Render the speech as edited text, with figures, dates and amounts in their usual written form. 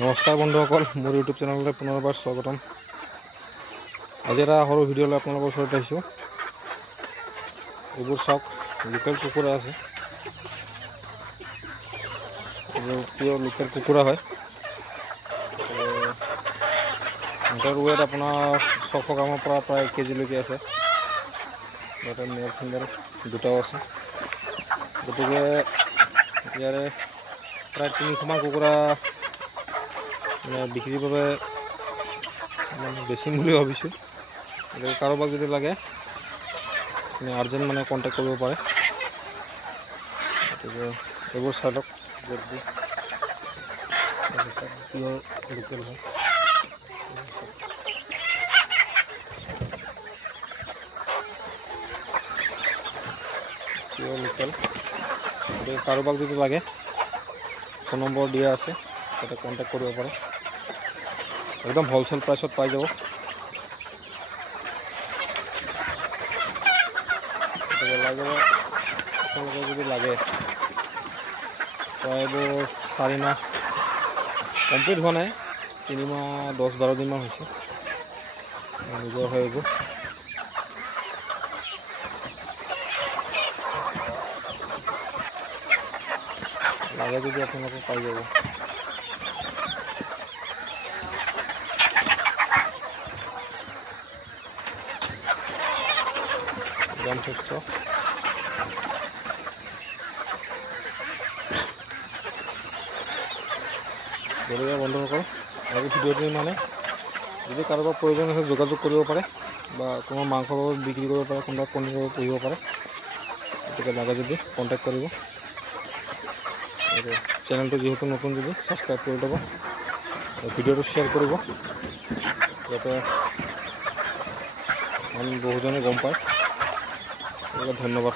নমস্কাৰ বন্ধুসকল, মোৰ ইউটিউব চেনেললৈ পুনৰবাৰ স্বাগতম। আজি এটা সৰু ভিডিঅ'লৈ আপোনালোকৰ ওচৰত আহিছোঁ। এইবোৰ চাওক, লোকেল কুকুৰা আছে। এইবোৰ পিয়ৰ লোকেল কুকুৰা হয়। সিহঁতৰ ৱেট আপোনাৰ 600 গ্ৰামৰ পৰা প্ৰায় 1 কেজিলৈকে আছে। ইয়াতে মেল ফিমেল দুটাও আছে। গতিকে ইয়াৰে প্ৰায় 300 মান কুকুৰা বিক্ৰীৰ বাবে বেছিম বুলি ভাবিছোঁ। গতিকে কাৰোবাক যদি লাগে আৰ্জেণ্ট কণ্টেক্ট কৰিব পাৰে। গতিকে এইবোৰ চাই লওক, পিয়ৰ লোকেল হয়। পিয়ৰ লোকেল। গতিকে কাৰোবাক যদি লাগে ফোন নম্বৰ দিয়া আছে, তাতে কণ্টেক্ট কৰিব পাৰে। একদম হ'লচেল প্ৰাইচত পাই যাব। গতিকে আপোনালোকে যদি লাগে, প্ৰায় এইবোৰ 4 মাহ কমপ্লিট হোৱা নাই, 3 মাহ 10-12 দিনমান হৈছে। নিজৰ হয় এইবোৰ। লাগে যদি আপোনালোকে পাই যাব। একদম সুস্থ। গতিকে বন্ধুসকল, আজি ভিডিঅ'টো যদি কাৰোবাৰ প্ৰয়োজন আছে যোগাযোগ কৰিব পাৰে, বা কোনো মাংস বিক্ৰী কৰিব পাৰে, কোনোবা কণী পুহিব পাৰে। গতিকে লাগে যদি কণ্টেক্ট কৰিব। আৰু চেনেলটো যিহেতু নতুন, যদি ছাবস্ক্ৰাইব কৰি ল'ব, ভিডিঅ'টো শ্বেয়াৰ কৰিব, যাতে বহুজনে গম পায়। ধন্যবাদ।